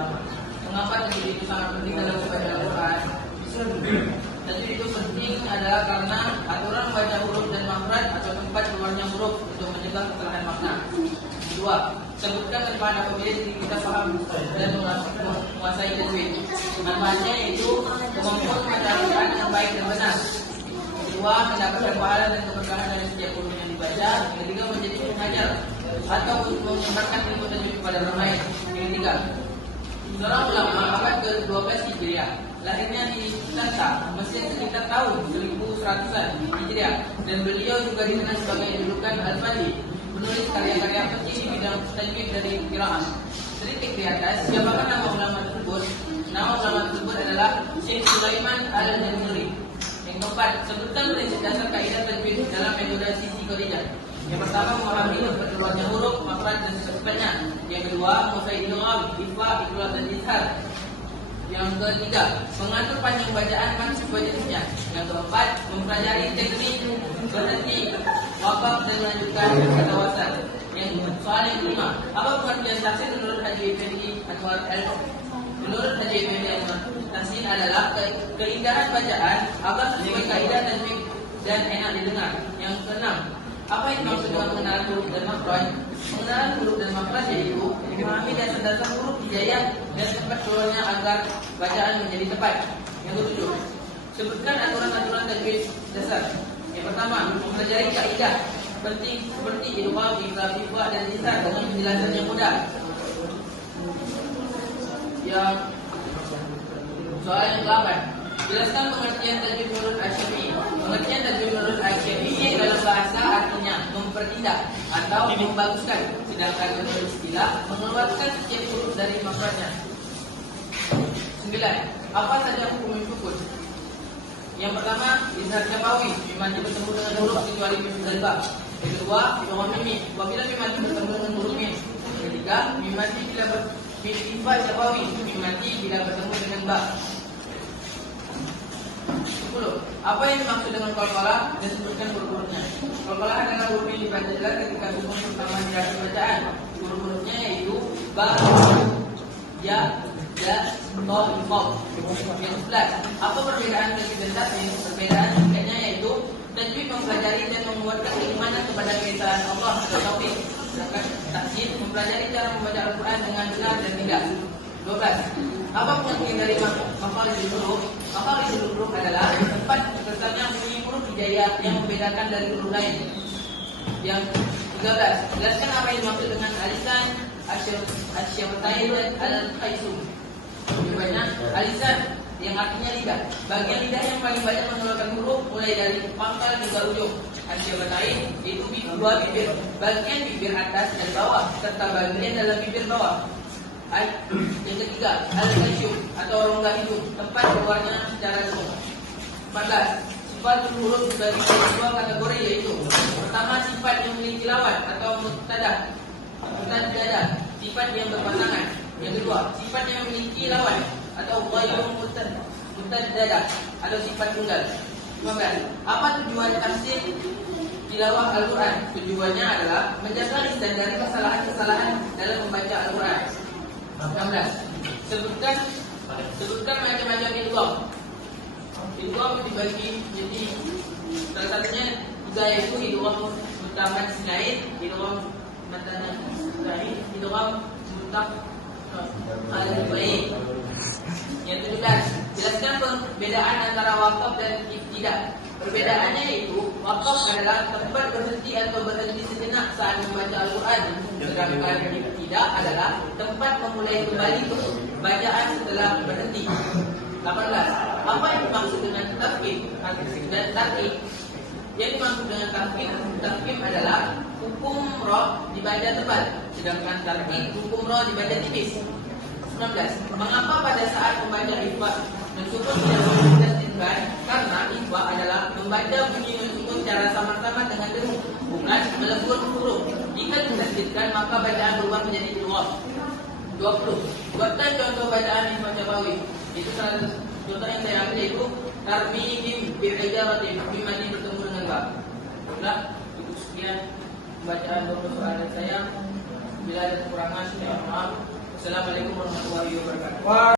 pertama. Mengapa tajwid itu sangat penting dalam membaca Al-Quran? Tajwid itu penting adalah karena aturan membaca huruf dan makhraj atau tempat keluarnya huruf untuk mencegah kesalahan makna. Kedua, sebutkan manfaat apabila diri kita paham dan menguasai tajwid. Manfaatnya yaitu kemampuan membaca Al-Quran yang baik dan benar. Kedua, mendapatkan pahala dan keberkahan dari setiap huruf yang dibaca. Ketiga, menjadi pengajar atau menyebarkan ilmu tajwid kepada orang lain. Yang ketiga, seorang ulama abad ke-12 Hijriah, lahirnya di Santa, Mesir sekitar tahun 1100-an Hijriah, dan beliau juga dikenal sebagai julukan Al-Fadhi, menulis karya-karya penting di bidang tajwid dari qiraat. Sedikit di atas, siapakah nama ulama tersebut? Nama ulama tersebut adalah Syekh Sulaiman Al-Jazuri. Yang keempat, sebutkan prinsip dasar kaidah tajwid dalam metode sisi Khadijah. Yang pertama, memahami keluarnya huruf, makhraj dan sebagainya. Yang kedua, menguasai idgham, ikhfa, iqlab dan izhar. Yang ketiga, mengatur panjang bacaan maksud jenisnya. Yang keempat, mempelajari teknik berhenti, wakaf dan melanjutkan kata wasal. Soal yang kelima, apa pengertian tahsin menurut Haji Effendi Anwar Menurut Haji Effendi Anwar, tahsin adalah keindahan bacaan, agar sesuai kaidah dan enak didengar. Yang keenam, apa yang dimaksud dengan pengenalan huruf dan makhraj? Pengenalan huruf dan makhraj yaitu memahami dasar-dasar huruf hijaiyah dan tempat keluarnya agar bacaan menjadi tepat. Yang ketujuh, sebutkan aturan-aturan tajwid dasar. Yang pertama, mempelajari kaidah penting seperti idgham, ikhfa, ikhfa dan izhar dengan penjelasan yang mudah. Yang soal yang ke-8, jelaskan pengertian tajwid menurut Asy-Syafi'i. Pengertian tajwid menurut Asy-Syafi'i dalam bahasa artinya memperindah atau membaguskan, sedangkan menurut istilah mengeluarkan setiap huruf dari makhrajnya. 9. Apa saja hukum sukun? Yang pertama, izhar syafawi, mimati bertemu dengan huruf kecuali mim dzalbah. Yang kedua, idgham mimi, apabila mimati bertemu dengan huruf mim. Yang ketiga, mimati bila ikhfa syafawi, mimati bila bertemu dengan ba. 10. Apa yang dimaksud dengan qalqalah dan sebutkan huruf-hurufnya? Qalqalah adalah huruf yang dibaca jelas ketika sukun pertama di akhir bacaan. Huruf-hurufnya yaitu ba, ya, da, to, qaf. Yang 11. Apa perbedaan tajwid dan tahsin? Perbedaan tingkatnya yaitu tajwid mempelajari dan menguatkan keimanan kepada keesaan Allah atau tauhid. Sedangkan tahsin mempelajari cara membaca Al-Quran dengan benar dan tidak. 12. Apa pengertian dari makharijul huruf? Makharijul huruf adalah tempat terletaknya bunyi huruf hijaiyah yang membedakan dari huruf lain. Yang 13. Jelaskan apa yang dimaksud dengan alisan, asy-syafatayn dan al-khaysum. Jawabannya, alisan yang artinya lidah. Bagian lidah yang paling banyak mengeluarkan huruf mulai dari pangkal hingga ujung. Asy-syafatayn itu dua bibir, bagian bibir atas dan bawah serta bagian dalam bibir bawah. Yang ketiga, al-khasyum atau rongga hidung, tempat keluarnya secara langsung. 14. Sifat huruf dibagi dua kategori yaitu: pertama, sifat yang memiliki lawan atau mubtada, sifat yang berpasangan. Yang kedua, sifat yang memiliki lawan atau ghairu mubtada atau sifat tunggal. 15. Apa tujuan tahsin tilawah Al-Quran? Tujuannya adalah menjaga lisan dari kesalahan-kesalahan dalam membaca Al-Quran. 16. Sebutkan macam-macam idgham. Idgham dibagi jadi salah satunya tiga, yaitu idgham mutamat sinain, idgham matana sinain, idgham mutak al-bain. Yang 17. Jelaskan perbedaan antara wakaf dan ibtidah. Perbedaannya yaitu wakaf adalah tempat berhenti atau berhenti sejenak saat membaca Al-Quran, sedangkan ibtidah adalah tempat memulai kembali bacaan setelah berhenti. 18. Apa yang dimaksud dengan tafkhim dan tarqiq? Yang dimaksud dengan tafkhim adalah hukum roh dibaca tebal, sedangkan tarqiq hukum roh dibaca tipis. 19. Mengapa pada saat membaca ikhfa dan sukun tidak ditasdidkan? Karena ikhfa adalah membaca bunyi sukun secara sama-sama dengan dengung, bukan melebur huruf. Jika ditasdidkan maka bacaan berubah menjadi idgham. 20. Buatkan contoh bacaan ikhfa syafawi. Itu salah satu contoh yang saya ambil yaitu tarmihim bi'ijaratin, mimati bertemu dengan ba. Baiklah, itu sekian bacaan beberapa soal saya. Bila ada kekurangan, saya mohon maaf. Assalamualaikum warahmatullahi wabarakatuh.